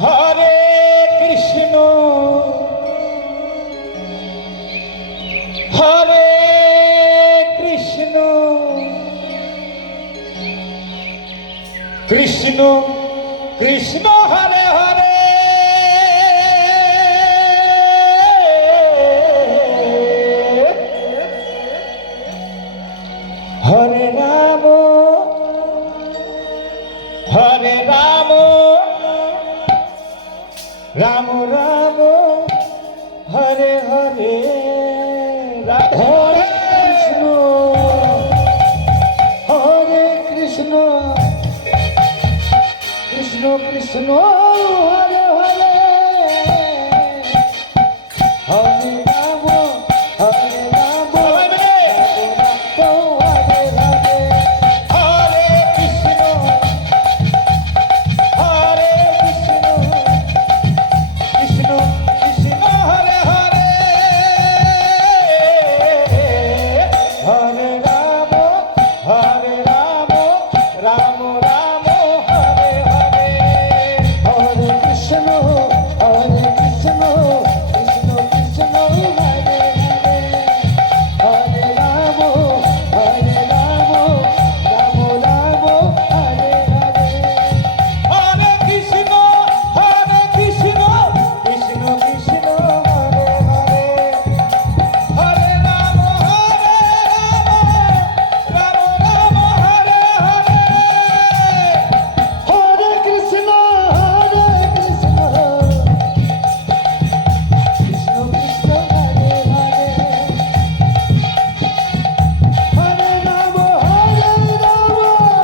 Hare Krishna Hare Krishna Krishna Krishna Hare Hare Hare Ram Hare Ram Ram Ram Hare Hare Hare Krishna Hare Krishna Krishna Krishna Hare Hare Hare Ram Hare Ram Hare Krishna Hare Krishna Krishna Krishna Hare Hare Hare Ram Ram Ram Hare Hare Hare Krishna Krishna Krishna Hare Hare Hare Ram Ram Ram Hare Hare Hare Krishna Krishna Krishna Hare Hare Hare Ram Ram Ram Hare Hare Hare Krishna Krishna Krishna Hare Hare Hare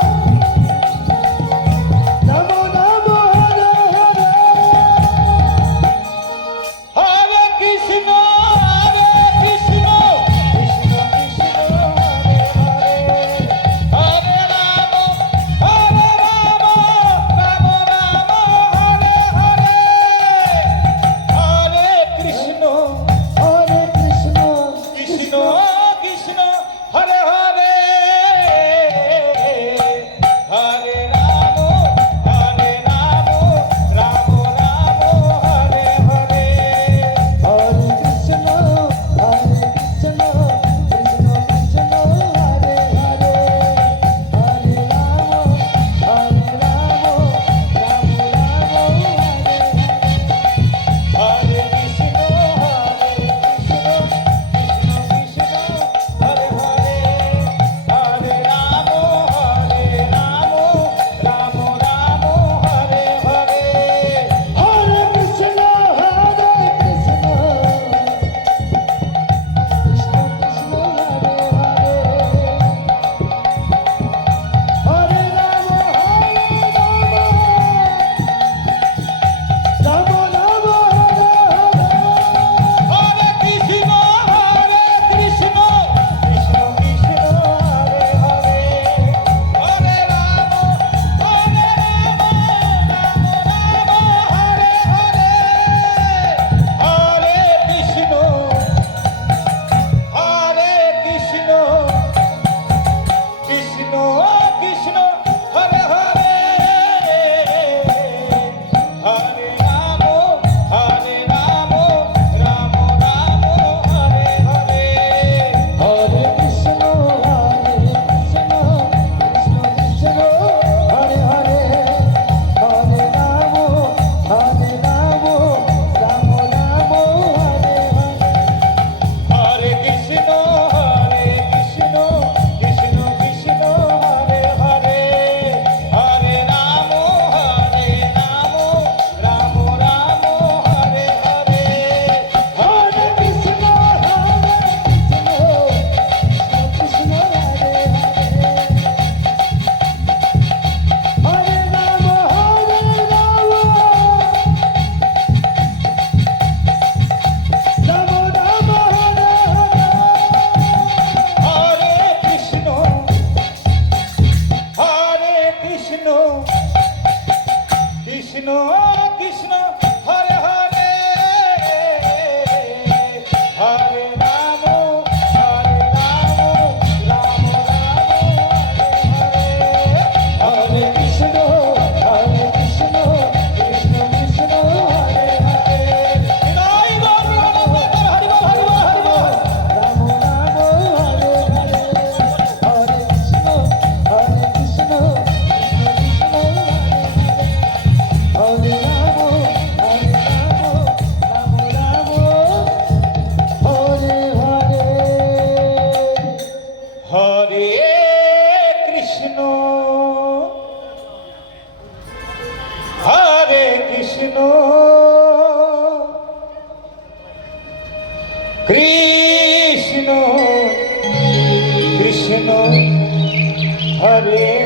Ram Ram Ram Hare Hare Hare Krishna Krishna Krishna Hare Hare Hare Ram Ram Ram Hare Hare Hare Krishna Krishna Krishna Hare Hare Hare Ram Ram Ram Hare Hare Hare Krishna Krishna Krishna Hare Hare Hare Ram Ram Ram Hare Krishna Hare Hare Hare Ram Ram Ram Hare Hare Hare Krishna Krishna Krishna Hare Hare Hare Ram Ram Ram Hare Krishna Krishna Krishna Hare Hare Hare Ram Ram Hare Hare Hare Krishna Krishna Krishna Hare Hare Hare Ram Ram Ram Hare Hare Hare Krishna Krishna Krishna Hare Hare Hare Ram Ram Ram Hare Hare Hare Krishna Krishna Krishna Hare Hare Hare Ram Ram Ram Hare Hare Hare Krishna Krishna Hare Hare Hare Ram Ram Ram Hare Hare Krishna Krishna Krishna Hare Hare Hare Ram Ram Hare Hare Hare Krishna Krishna Krishna Krishna Krishna Krishna Hare